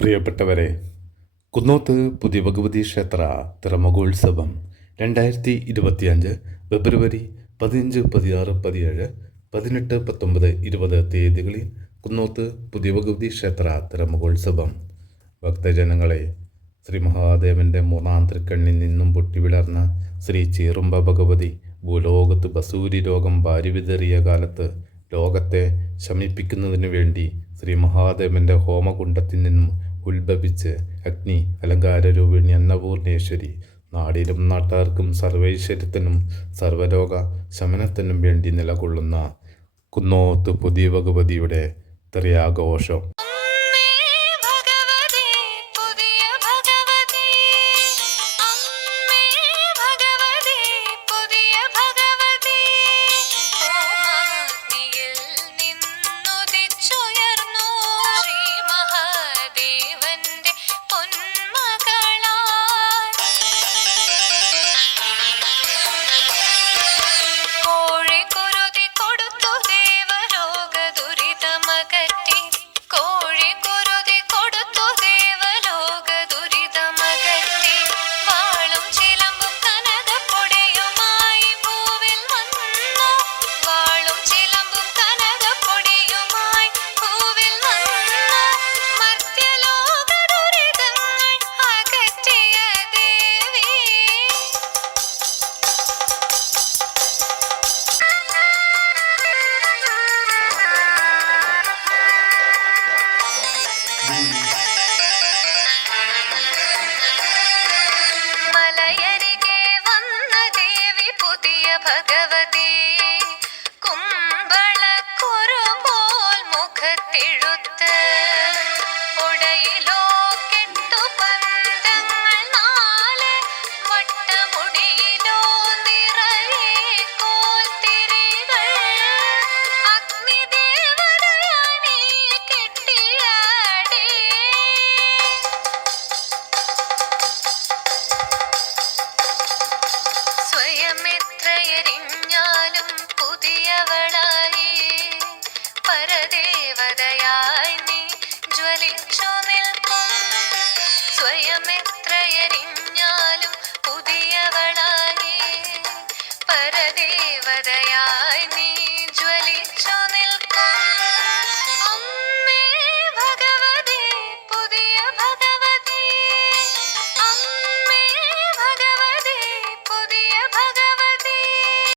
പ്രിയപ്പെട്ടവരെ, കുന്നോത്ത് പുതിയ ഭഗവതി ക്ഷേത്ര തിറമകോത്സവം 2025 ഫെബ്രുവരി 15, 16, 17, 18, 19, 20 തീയതികളിൽ കുന്നോത്ത് പുതിയ ഭഗവതി ക്ഷേത്ര തിറമകോത്സവം. ഭക്തജനങ്ങളെ, ശ്രീ മഹാദേവൻ്റെ മൂന്നാം തൃക്കണ്ണിൽ നിന്നും പൊട്ടിവിളർന്ന ശ്രീ ചീറുമ്പ ഭഗവതി ഭൂലോകത്ത് ബസൂരി രോഗം ഭാരിവിതറിയ കാലത്ത് ലോകത്തെ ശമിപ്പിക്കുന്നതിനു വേണ്ടി ശ്രീ മഹാദേവൻ്റെ ഹോമകുണ്ഡത്തിൽ നിന്നും ഉത്ഭവിച്ച് അഗ്നി അലങ്കാരരൂപിണി അന്നപൂർണേശ്വരി നാടിനും നാട്ടാർക്കും സർവൈശ്വര്യത്തിനും സർവരോഗ ശമനത്തിനും വേണ്ടി നിലകൊള്ളുന്ന കുന്നോത്ത് പുതിയ ഭഗവതിയുടെ തിറയാഘോഷം. മലയരികെ വന്ന ദേവി പുതിയ ഭഗവതി, കുമ്പളക്കുറുപോൽ മുഖത്തെഴുത്ത്, ഉടയിലോ കെട്ടുപന്തങ്ങൾ 4, വട്ടമുടിയിലോ നിറയെ കോൽത്തിരികൾ, അഗ്നിദേവതയാണീ കെട്ടിയാടി. സ്വയമെത്രയരിഞ്ഞാലും പുതിയവളായി പരദേ